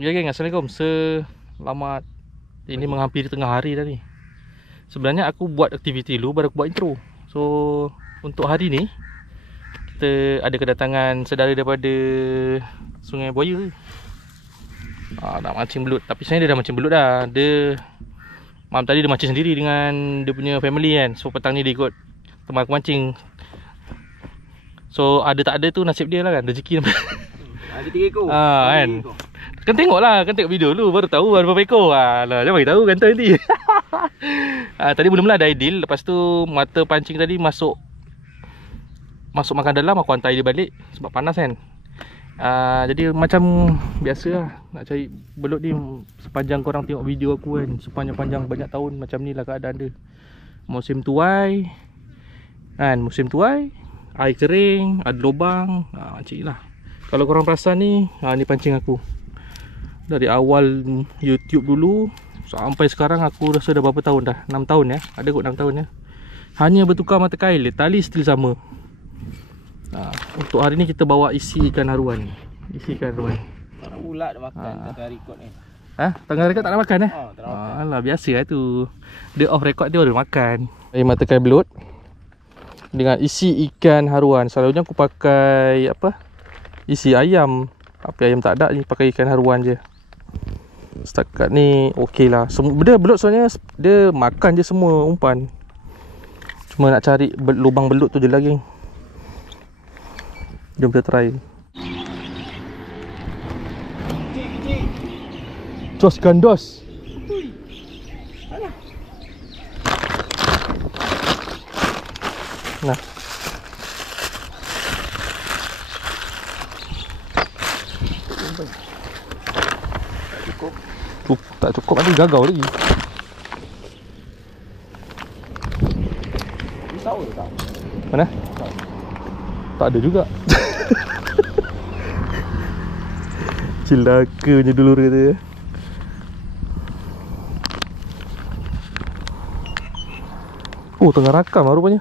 Ya geng, Assalamualaikum. Selamat. Ini menghampiri tengah hari dah ni. Sebenarnya aku buat aktiviti dulu, baru aku buat intro. So untuk hari ni kita ada kedatangan saudara daripada Sungai Buaya. Nak mancing belut. Tapi sebenarnya dia dah mancing belut dah. Dia malam tadi dia mancing sendiri dengan dia punya family kan. So petang ni dia ikut teman aku mancing. So ada tak ada tu nasib dia lah kan, rezeki. Ada 3 ekor. Kan. Kan tengok lah, kan tengok video dulu baru tahu ada berapa ekor. Lah jangan bagi tahu kan nanti. Tadi mula-mula ada ideal, lepas tu mata pancing tadi masuk makan dalam, aku hantar dia balik sebab panas kan. Jadi macam biasa lah nak cari belut ni. Sepanjang korang tengok video aku kan, sepanjang-panjang banyak tahun macam ni lah keadaan dia. Musim tuai kan, musim tuai, air kering, ada lubang, macam ni lah. Kalau korang perasan ni, ni pancing aku dari awal YouTube dulu sampai sekarang. Aku rasa dah berapa tahun dah, 6 tahun ya. Ada kot 6 tahun ya. Hanya bertukar mata kail, tali still sama. Untuk hari ni kita bawa isi ikan haruan. Isi ikan haruan. Tak nak ulat dah makan tengah record ni. Tengah record tak nak makan eh? Tak nak makan. Alah biasa lah tu. Dia off record dia baru makan. Air mata kail belut dengan isi ikan haruan. Selalunya aku pakai apa? Isi ayam. Tapi ayam tak ada ni, pakai ikan haruan je. Setakat ni okey lah. Dia belut soalnya dia makan je semua umpan. Cuma nak cari lubang belut tu je lagi. Jom kita try. Jos gandos. Nah. Tak cukup, nanti gagal lagi. Tahu tak? Mana? Tak ada juga. Cilaka punya dulur kata. Oh, tengah rakam lah rupanya.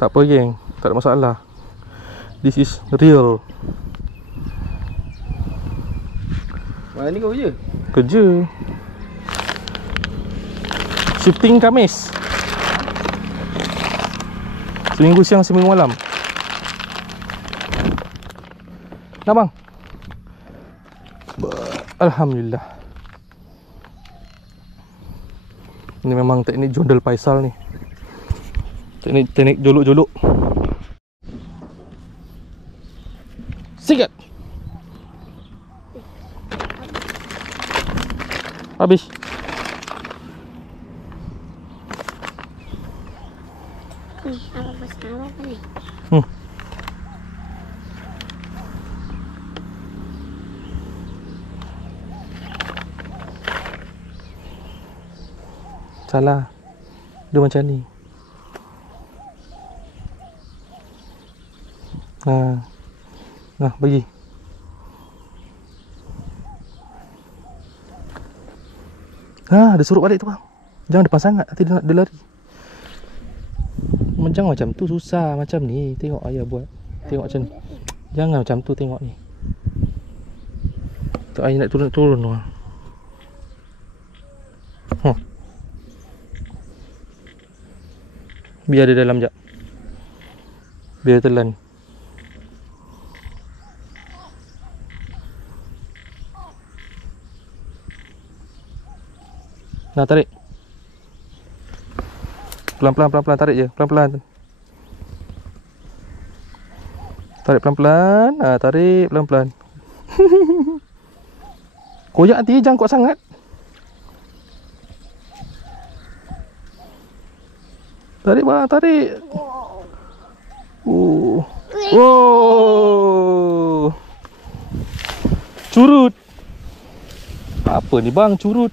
Tak apa geng, tak ada masalah. This is real. Mana ni kau kerja? Kerja shifting Khamis. Seminggu siang, seminggu malam. Nak bang? Alhamdulillah. Ini memang teknik Jondel Faisal ni. Teknik joluk-joluk. Sikat. Habis. Salah. Dia macam ni. Nah, bagi. Dia suruh balik tu bang. Jangan depan sangat, nanti dia lari. Jangan macam tu, susah. Macam ni, tengok ayah buat. Tengok macam ni. Jangan macam tu, tengok ni. Tu ayah nak turun tu. Biar dia dalam jap. Biar telan. Nah, tarik. Pelan-pelan tarik je. Pelan-pelan. Tarik pelan-pelan. Tarik pelan-pelan. Koyak nanti, jangan kuat sangat. Tarik bang, tarik. Wow. Curut. Apa ni bang, curut.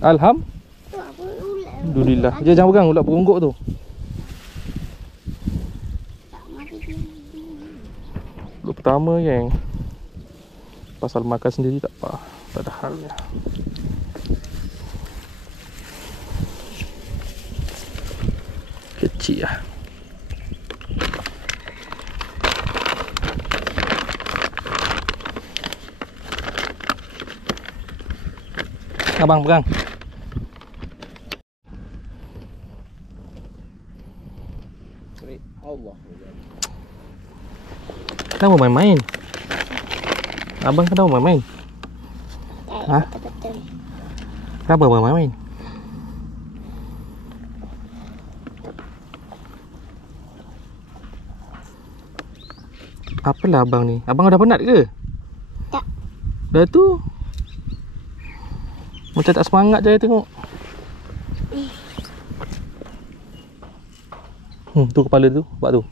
Alhamdulillah. Jangan pegang ulat peronggok tu. Ulat pertama geng. Pasal makan sendiri tak apa. Tak ada halnya. Kecil lah. Abang pegang. Allah. Kenapa main-main? Abang kenapa main-main? Ha? Betul-betul. Kenapa abang main-main? Apalah abang ni? Abang dah penat ke? Tak. Dah tu. Macam tak semangat je tengok. Tu kepala tu, buat tu.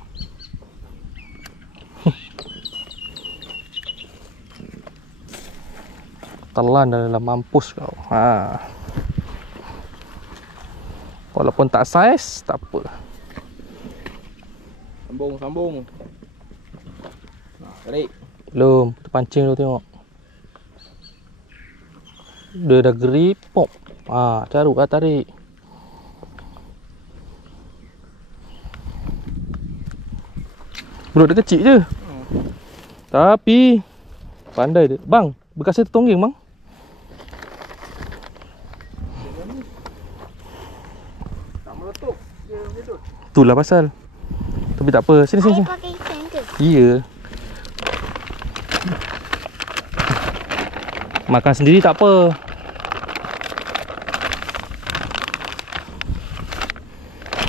Telan dalam mampus kau. Ha. Walaupun tak saiz, tak apa. Sambung. Tarik. Belum, kita pancing dulu tengok. Dia dah grip, pop. Caruk lah tarik. Belut dia kecil je. Tapi pandai dia. Bang, bekas dia tertongging bang. Tak meletup. Dia hidup. Itulah pasal. Tapi tak apa. Sini. Saya pakai ikan ke? Iya. Makan sendiri tak apa.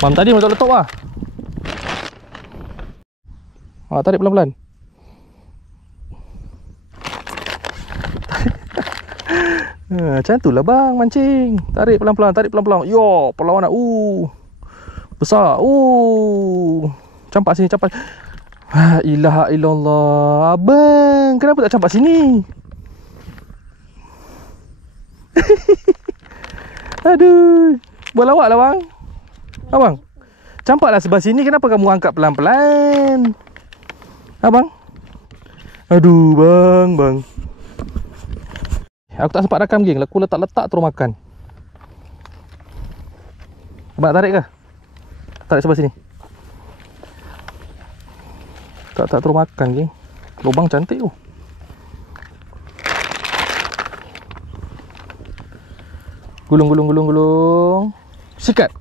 Mam tadi macam letup lah. Tarik pelan-pelan. Macam tu lah bang mancing. Tarik pelan-pelan. Yo, perlawanan. Besar. Campak sini, campak. La ilaha illallah. Abang, kenapa tak campak sini? Aduh. Buat lawak lah bang. Abang, campaklah sebelah sini. Kenapa kamu angkat pelan-pelan? Abang. Aduh bang. Aku tak sempat rakam geng. Aku letak-letak terus makan. Abang tarik ke? Tarik sebelah sini. Tak terus makan geng. Lubang cantik tu. Gulung. Sikat.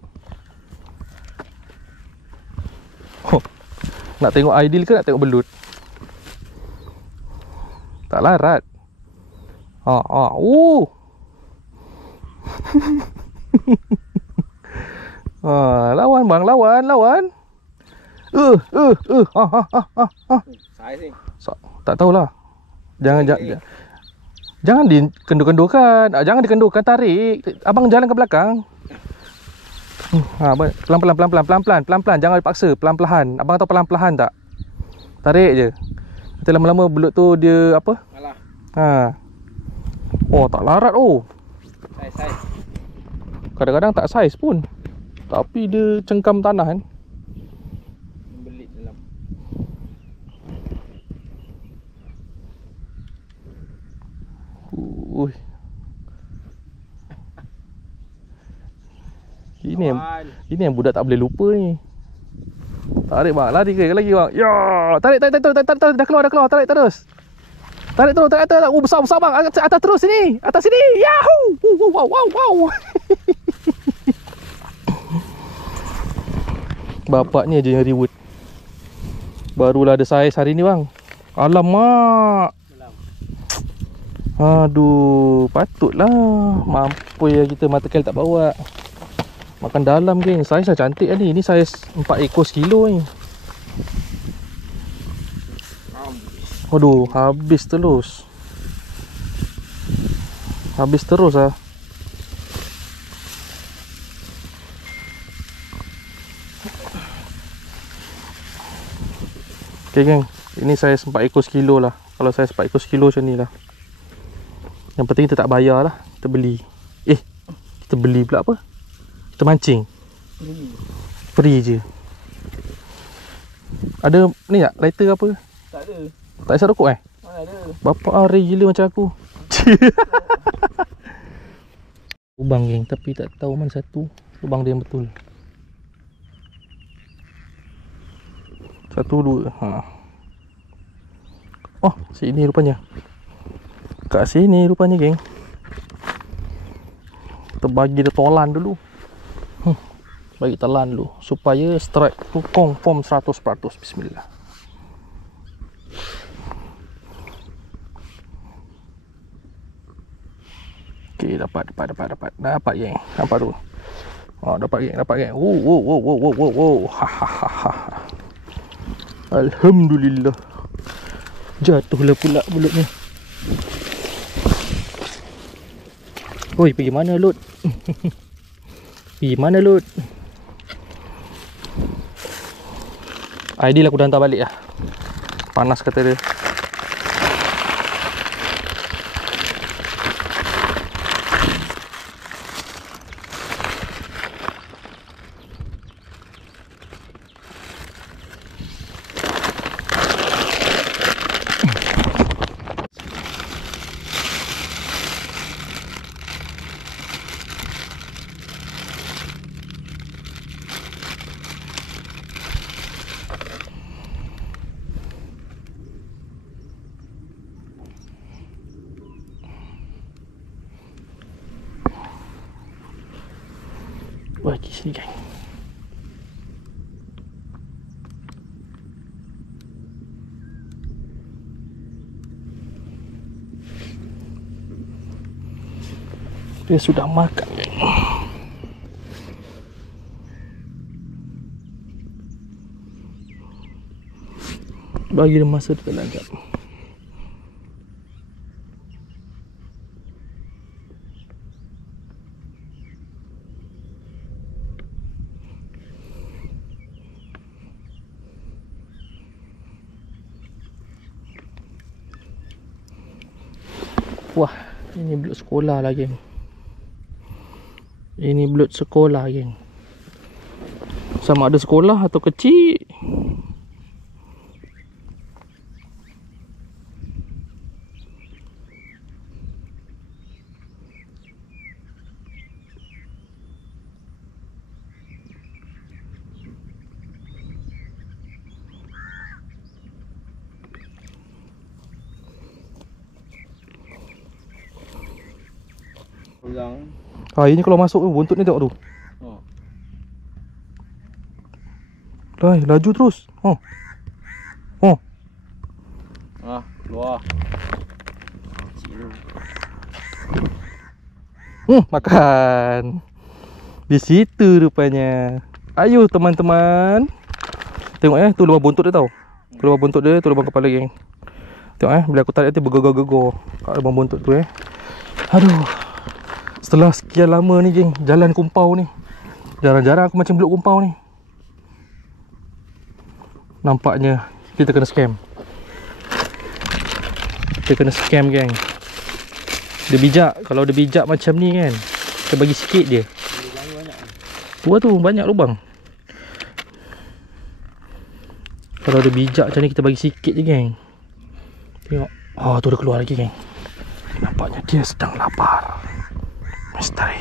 Nak tengok ideal ke nak tengok belut? Tak larat. Lawan bang, lawan. Saiz ni. Tak tahulah. Jangan dikendor-kendorkan. Jangan dikendorkan, tarik. Abang jalan ke belakang. Pelan-pelan. Jangan dipaksa, pelan-pelan. Abang tahu pelan-pelan tak? Tarik je. Nanti lama-lama belut tu dia apa? Alah. Tak larat. Saiz. Kadang-kadang tak saiz pun. Tapi dia cengkam tanah kan. Belit dalam. Ini yang budak tak boleh lupa ni. Tarik bang, lari ke lagi bang. Ya, tarik, dah keluar. Tarik terus. Besar bang. Atas terus sini. Atas sini. Yahoo! Wow. Bapaknya je yang reward. Barulah ada saiz hari ni bang. Alamak. Aduh, patutlah. Mampu ya kita mata kail tak bawa. Makan dalam geng. Saiz dah cantik ni. Ini saiz 4 ekor sekilo ni. Aduh, habis terus lah. Okay geng, ini saiz 4 ekor sekilo lah. Kalau saiz 4 ekor sekilo macam ni lah. Yang penting kita tak bayar lah. Kita beli. Kita beli pula apa? Kita mancing. Free je. Ada ni tak? Lighter apa? Tak ada. Tak isap rokok Mana ada? Bapak hari gila macam aku. Lubang geng, tapi tak tahu mana satu lubang dia yang betul. 1, 2. Sini rupanya. Kat sini rupanya geng. Kita bagi dia tolan dulu. Bagi telan dulu supaya strike tu confirm 100%. Bismillah. Okey, dapat geng. Nampak tu. Oh, dapat geng. Wow. Alhamdulillah. Jatuhlah pula bulutnya. Oi, pergi mana Lut? Pergi mana Lut? Ideal aku dah hantar balik lah. Panas kata dia. Bagi sini geng. Dia sudah makan geng. Bagi dia masa dia lanjut. Wah, ini belut sekolah lah geng. Ini belut sekolah geng. Sama ada sekolah atau kecil. Pulang. Ini kalau masuk buntut ni tengok tu. Oh. Laju terus. Keluar. Makan. Di situ rupanya. Ayo teman-teman. Tengok tu lubang buntut dia tau. Tu lubang buntut dia, tu lubang kepala geng. Tengok bila aku tarik dia bergegor-gegor kat lubang buntut tu Aduh. Setelah sekian lama ni geng, jalan kumpau ni. Jarang-jarang aku macam belut kumpau ni. Nampaknya kita kena scam. Kita kena scam geng. Dia bijak. Kalau dia bijak macam ni kan, kita bagi sikit dia. Tua tu banyak lubang. Kalau dia bijak macam ni, kita bagi sikit je geng. Tengok. Tu dah keluar lagi geng. Nampaknya dia sedang lapar. Misteri.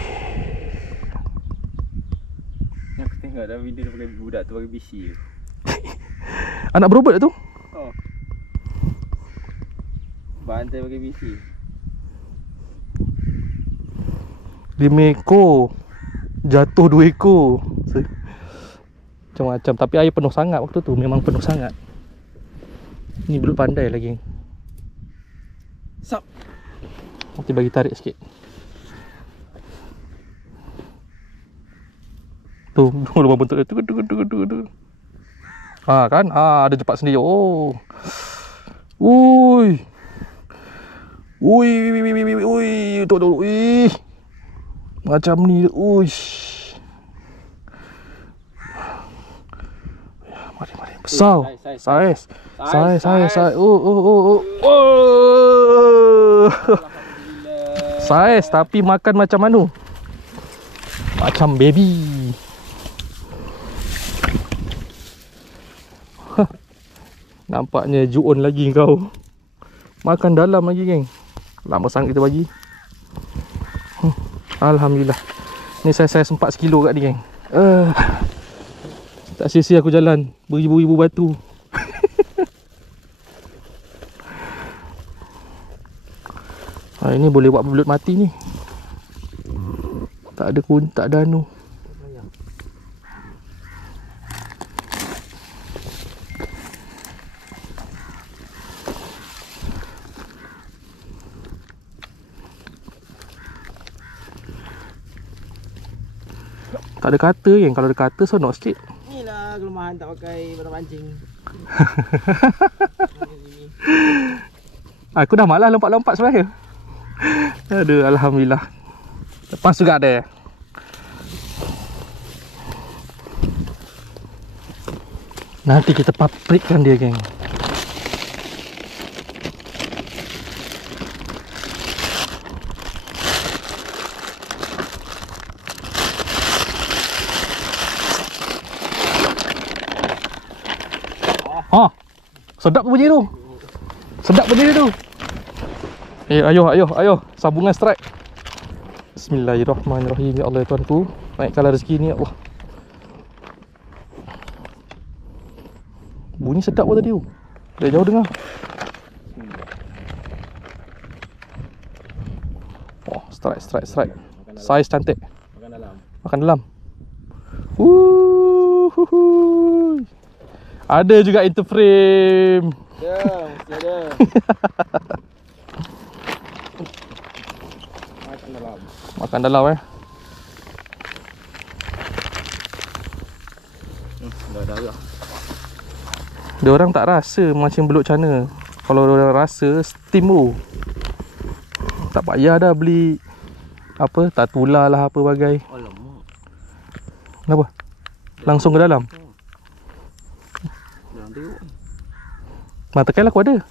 Aku tengok dalam video dia pakai budak tu pakai bisi. Anak berobot tu? Oh. Bantai pakai bisi. Dia mekor. Jatuh 2 ekor. Macam-macam. Tapi air penuh sangat waktu tu. Memang penuh sangat. Ni belut pandai lagi. Sap. Nanti bagi tarik sikit. Tu, lubang bentuk dia. Tu. Kan? Ada cepat sendiri. Oh. Ui. Tu. Macam ni. Uish. Mari. Besar. Saiz. Saiz tapi makan macam mana? Macam baby. Nampaknya juon lagi kau. Makan dalam lagi geng. Lama sangat kita bagi. Alhamdulillah. Ni saya sempat 1 kilo kat ni geng. Tak sia-sia aku jalan beribu-ribu batu. Ini boleh buat belut mati ni. Tak ada anu. Tak ada kata kan. Kalau ada kata sonok sikit. Inilah kelemahan tak pakai barang pancing. Aku dah malas lompat-lompat sebenarnya. Aduh, alhamdulillah. Lepas juga ada. Nanti kita paprikkan dia, geng. Ha. Sedap bunyi tu. Sedap bunyi tu. Ayo. Sambungan strike. Bismillahirrahmanirrahim. Ya Allah ya Tuhanku, naikkanlah rezeki ni ya Allah. Bunyi sedap pun tadi tu. Dari jauh dengar. Oh, strike. Saiz cantik. Makan dalam. Ada juga interframe. Ya, mesti ada. Makan dalam Dah. Dia orang tak rasa macam belut cana. Kalau dia orang rasa steam tu. Tak payah dah beli apa, tak tular lah apa bagai. Alamak. Kenapa? Langsung ke dalam. Dalam tu. Mata kail aku ada.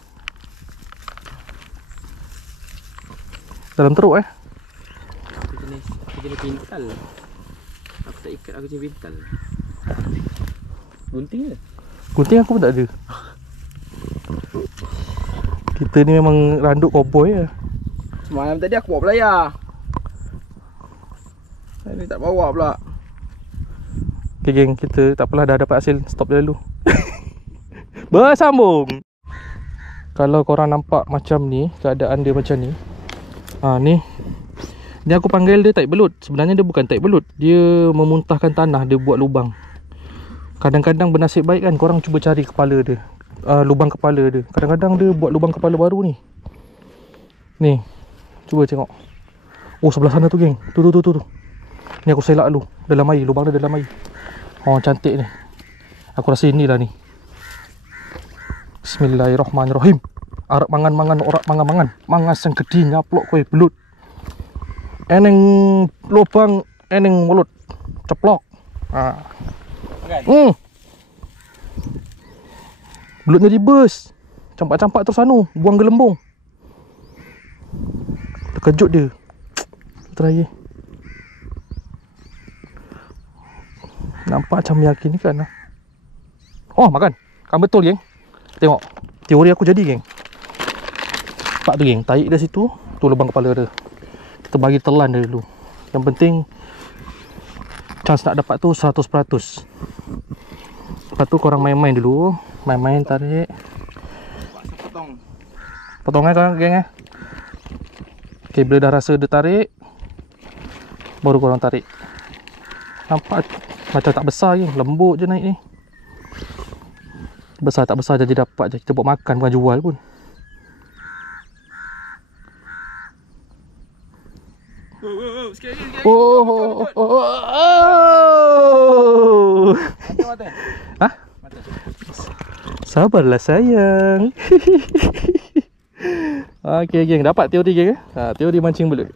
Dalam teruk Aku jenis pintal. Aku tak ikat, aku jenis pintal. Gunting ke? Gunting aku pun tak ada. Kita ni memang randuk cowboy lah. Semalam tadi aku bawa belayar. Ini tak bawa pula. Okay geng, kita tak apalah, dah dapat hasil. Stop dia dulu. Bersambung. Kalau korang nampak macam ni, keadaan dia macam ni. Ni aku panggil dia taik belut. Sebenarnya dia bukan taik belut. Dia memuntahkan tanah, dia buat lubang. Kadang-kadang bernasib baik kan, korang cuba cari kepala dia, lubang kepala dia. Kadang-kadang dia buat lubang kepala baru ni. Ni, cuba tengok. Oh, sebelah sana tu geng. Tu. Ni aku selak dulu. Dalam air, lubang dia dalam air. Oh, cantik ni. Aku rasa inilah ni. Bismillahirrahmanirrahim. Arab mangan, orak mangan. Mangas yang gede nyaplok kowe belut. Eneng lubang, eneng mulut. Ceplok. Belutnya dibus. Campak-campak terus buang gelembung. Terkejut dia. Terakhir. Nampak macam meyakinkan lah. Oh, makan. Kan betul geng. Tengok. Teori aku jadi geng. Nampak tu geng. Tarik dia situ. Tu lubang kepala dia. Kita bagi telan dia dulu. Yang penting chance nak dapat tu 100%. Lepas tu korang main-main dulu. Main-main tarik. Potong kan geng Okay, bila dah rasa dia tarik, baru korang tarik. Nampak macam tak besar geng. Lembut je naik ni. Besar tak besar jadi dapat je. Kita buat makan, bukan jual pun. Mata. Hah? Sabarlah sayang. Okey geng, dapat teori geng teori mancing belut.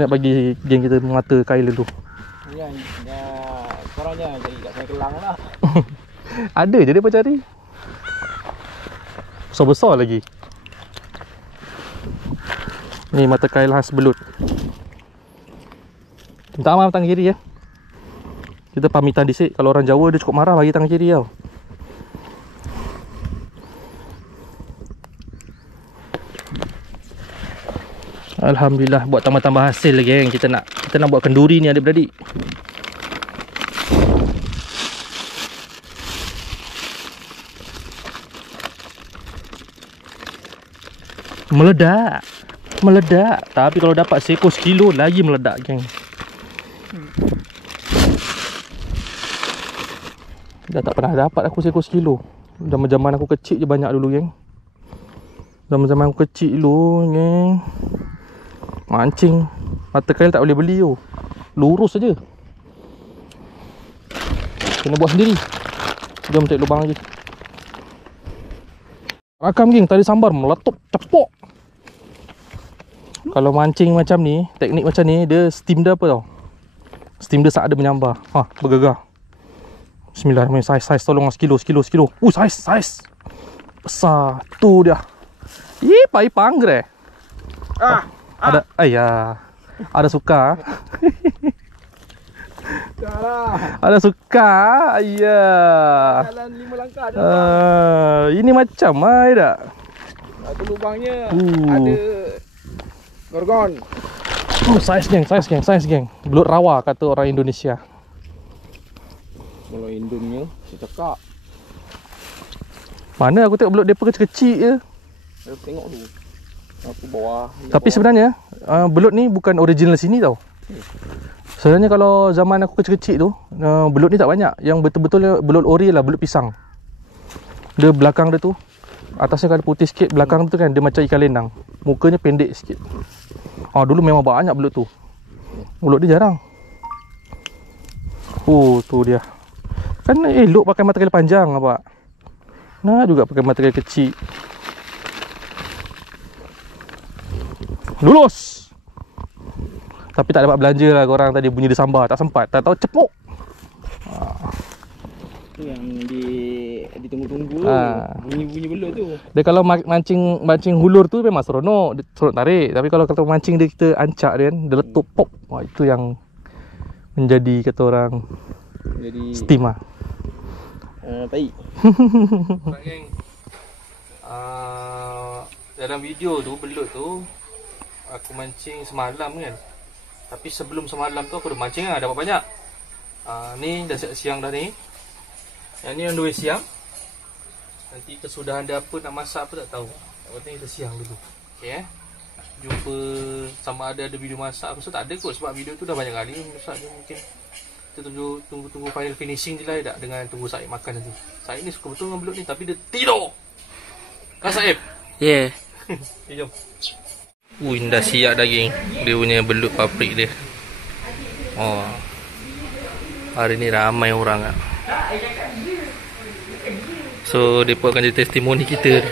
Nak bagi geng kita mata kail dulu. Ya, korangnya jadi kat Sungai Kelang lah. Ada je dia pun cari. Besar-besar lagi. Ni mata kail khas belut. Minta maaf tangan kiri ya. Kita pamitan disik. Kalau orang Jawa dia cukup marah bagi tangan kiri tau. Alhamdulillah buat tambah-tambah hasil lagi geng. Kita nak buat kenduri ni adik-beradik. Meledak. Meledak. Tapi kalau dapat seekor sekilo lagi meledak, geng. Dah tak pernah dapat aku seekor sekilo. Zaman-zaman aku kecil je banyak dulu, geng. Zaman-zaman aku kecil dulu, geng. Mancing mata kail tak boleh beli tu. Lurus saja. Kena buat sendiri. Jom cari lubang lagi. Rakam, geng, tali sambar meletup cepok. Kalau mancing macam ni, teknik macam ni, dia steam dia apa tau? Steam dia saat dia menyambar. Bergegar. Bismillahirrahmanirrahim. Saiz tolong sekilo. Saiz besar. Tu dia. Pai panggre. Ada ayah. Ada suka. Ada suka. Ayah. Jalan 5 langkah je. Ini macam tak? Ada lubangnya. Ada gorgon. Saiz geng. Belut rawa kata orang Indonesia. Kalau Indomnya cekak. Mana aku tengok belut depa kecil-kecil je. Aku tengok dulu. Aku bawah. Tapi sebenarnya belut ni bukan original sini tau. Sebenarnya kalau zaman aku kecil-kecil tu, belut ni tak banyak. Yang betul-betul belut ori lah, belut pisang. Dia belakang dia tu, atasnya kan putih sikit, belakang tu kan dia macam ikan lendang. Mukanya pendek sikit. Dulu memang banyak belut tu. Belut dia jarang. Tu dia. Kan elok pakai mata kail panjang apa. Nah juga pakai mata kail kecil. Lulus. Tapi tak dapat belanja lah korang tadi bunyi dia sambar. Tak sempat. Tak tahu cepuk. Tu yang ditunggu-tunggu. Bunyi-bunyi belut tu. Dia kalau mancing hulur tu memang seronok. Dia seronok tarik. Tapi kalau mancing dia kita ancak dia kan, dia letup pop. Itu yang menjadi kata orang jadi steam lah. Baik. Geng. Dalam video tu belut tu aku mancing semalam kan. Tapi sebelum semalam tu aku dah mancing lah, dapat banyak. Ni dah siang dah ni. Yang ni on the way siang. Nanti kesudahan dia apa nak masak apa tak tahu. Yang penting kita siang dulu. Okay jumpa sama ada video masak. Aku rasa tak ada kot sebab video tu dah banyak kali masak je. Mungkin kita tunggu final finishing je lah tak, dengan tunggu Saib makan nanti. Saib ni suka betul dengan belut ni tapi dia tidur. Kan Saib? Yeah. Okay, jom. Dah siap daging. Dia punya belut paprik dia. Hari ni ramai orang lah. So, mereka akan jadi testimoni kita.